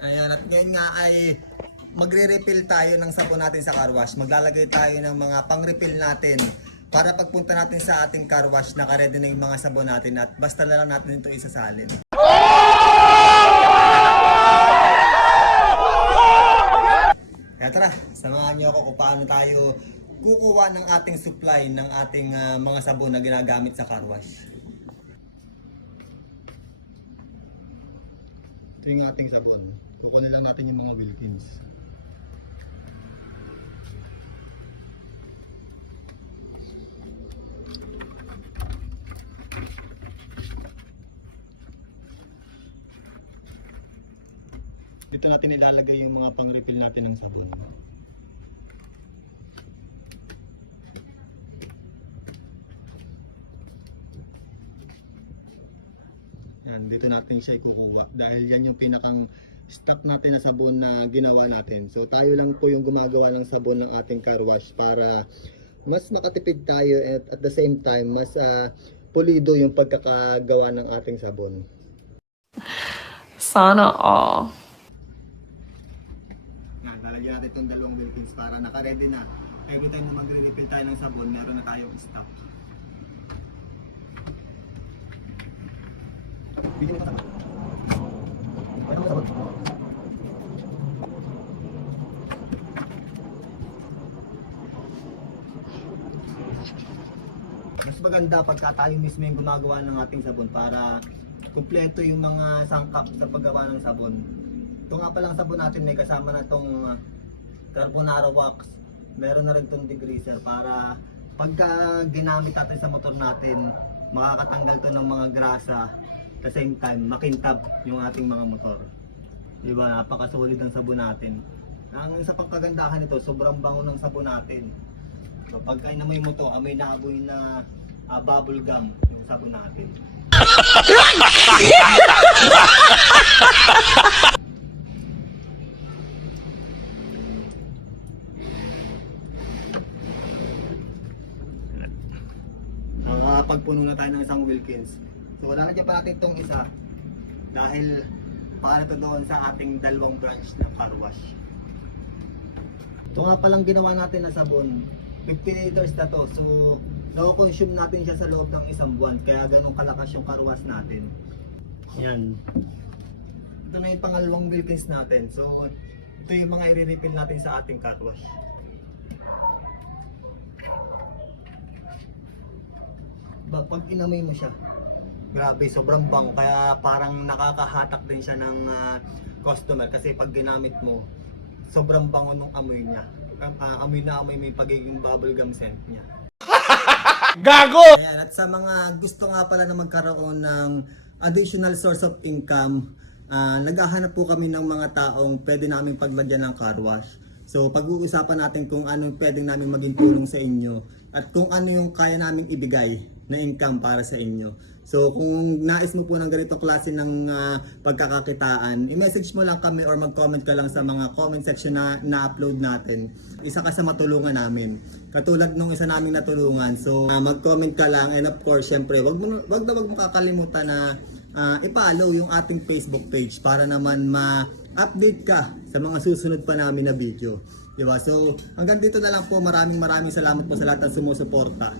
Ayan, at ngayon nga ay magre-refill tayo ng sabon natin sa car wash. Maglalagay tayo ng mga pang-refill natin para pagpunta natin sa ating car wash, naka-ready na yung mga sabon natin at basta na lang natin ito isasalin. Kaya tara, samahan niyo ako kung paano tayo kukuha ng ating supply ng ating mga sabon na ginagamit sa car wash. Ito yung ating sabon. Kukunin lang natin yung mga Wilkins. Dito natin ilalagay yung mga pang-refill natin ng sabon. Yan, dito natin siya ikukuha dahil yan yung pinakang stock natin na sabon na ginawa natin. So tayo lang po yung gumagawa ng sabon ng ating car wash para mas makatipid tayo at the same time mas pulido yung pagkakagawa ng ating sabon. Sana all. Yan, lalagyan natin itong dalawang Wilkins para naka-ready na. Every time na magre-refill tayo ng sabon, meron na tayong stock. Bigyan mo sabon. Ito sabon. Mas maganda pagka tayo mismo yung gumagawa ng ating sabon para kumpleto yung mga sangkap sa paggawa ng sabon. Ito nga palang sabon natin may kasama na itong carbonara wax. Meron na rin itong degreaser para pagka ginamit natin sa motor natin, makakatanggal to ng mga grasa. At the same time, makintab yung ating mga motor. Diba? Napakasolid ang sabon natin. Ang isa pang kagandahan nito, sobrang bango ng sabon natin. So, pagka inamoy mo to, amoy na amoy na bubble gum yung sabon natin. Nakakapagpuno na tayo ng isang Wilkins. So lalagyan pa natin itong isa dahil para ito doon sa ating dalawang branch na car wash. Ito nga palang ginawa natin na sabon, 50 liters na to. So na-consume natin siya sa loob ng isang buwan, kaya ganun kalakas yung car wash natin. Yan. Ito na yung pangalawang Wilkins natin. So ito yung mga i-refill natin sa ating car wash. Pag inamoy mo siya, grabe, sobrang bango, kaya parang nakakahatak din siya ng customer kasi pag ginamit mo, sobrang bango nung amoy niya. Amoy na amoy may pagiging bubblegum scent niya. Gago! Ayan, at sa mga gusto nga pala na magkaroon ng additional source of income, naghahanap po kami ng mga taong pwede namin paglagyan ng car wash. So pag-uusapan natin kung anong pwedeng namin maging tulong sa inyo at kung ano yung kaya namin ibigay na income para sa inyo. So kung nais mo po ng ganitong klase ng pagkakakitaan, i-message mo lang kami or mag-comment ka lang sa mga comment section na na-upload natin. Isa ka sa matulungan namin. Katulad nung isa naming natulungan. So mag-comment ka lang, and of course, syempre, wag mo kakalimutan na i-follow yung ating Facebook page para naman ma-update ka sa mga susunod pa namin na video. Diba? So hanggang dito na lang po. Maraming salamat po sa lahat ng sumusuporta.